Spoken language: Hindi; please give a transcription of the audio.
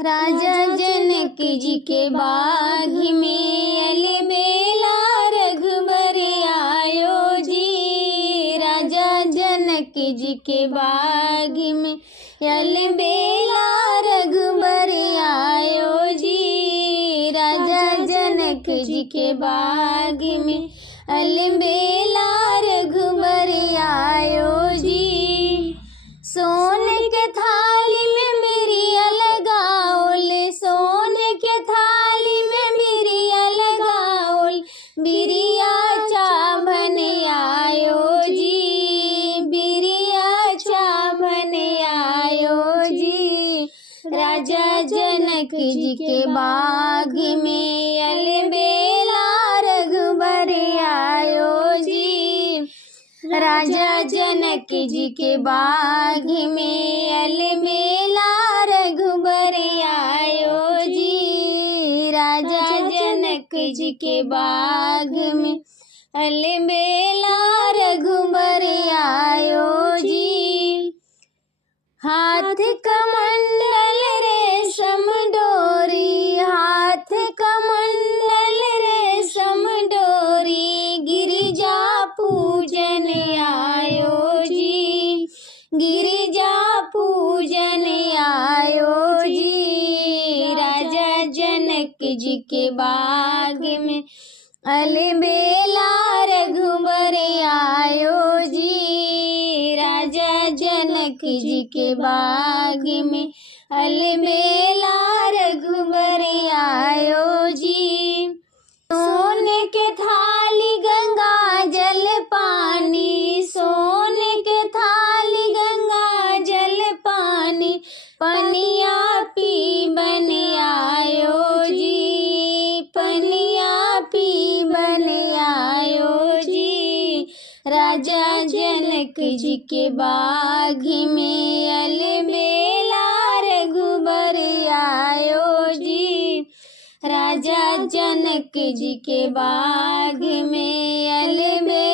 राजा जनक जी के बाग में अलबेला रघुबर आयो जी। राजा जनक जी के बाग में अलबेला रघुबर आयो जी। राजा जनक जी के बाग में अलबेला रघुबर आयो जी। सोने के थाली में मिरिया लगाओल, सोने के थाली में मिरिया लगाओल, बिरिया चाभन आयो जी। बिरिया चाभन आयो जी। राजा जनक जी के बाग में अलबेला रघुबर आयो जी। राजा जनक जी के बाग में अलबेला रघुबर आयो जी। राजा जनक जी के बाग में अलबेला रघुबर आयो जी। हाथ कमंडल रेशम डोरी, हाथ कमंडल रेशम डोरी, गिरिजा पूजन आयो जी। गिरिजा पूजन आयो जी। राजा जनक जी के बाग में अलबेला रघुबर आयो जी। राजा जनक जी के बाग में अलबेला रघुबर आयो जी। सोने के थाली गंगा जल पानी, सोने के थाली गंगा जल पानी, पनिया पी बन आयो जी। पनिया पी बन आयो जी। राजा जनक जी के बाग में अलबेला रघुबर आयो जी। राजा जनक जी के बाग में अलबेला